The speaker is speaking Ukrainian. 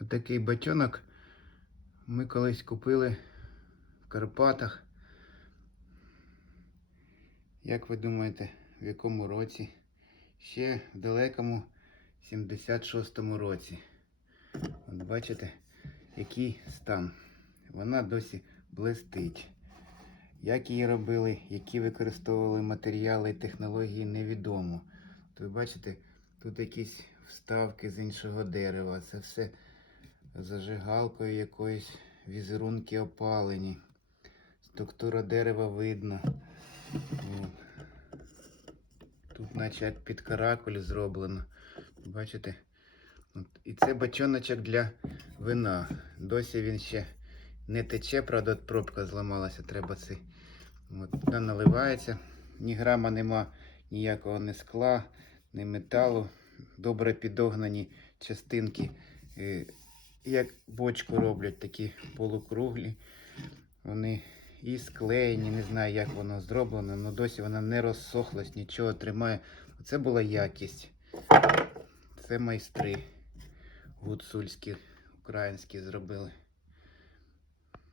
Отакий батьонок ми колись купили в Карпатах. Як ви думаєте, в якому році? Ще в далекому 76-му році. От бачите, який стан. Вона досі блистить. Як її робили, які використовували матеріали і технології, невідомо. То ви бачите, тут якісь вставки з іншого дерева. Це все зажигалкою якоїсь візерунки опалені. Структура дерева видно. Тут наче як під каракуль зроблено. Бачите? От. І це бачоночок для вина. Досі він ще не тече, правда, от пробка зламалася, треба це. От, туди наливається. Ні грама нема ніякого ні скла, ні металу. Добре підогнані частинки. Як бочку роблять, такі полукруглі. Вони і склеєні, не знаю, як воно зроблено, але досі вона не розсохлась, нічого тримає. Це була якість. Це майстри гуцульські, українські зробили.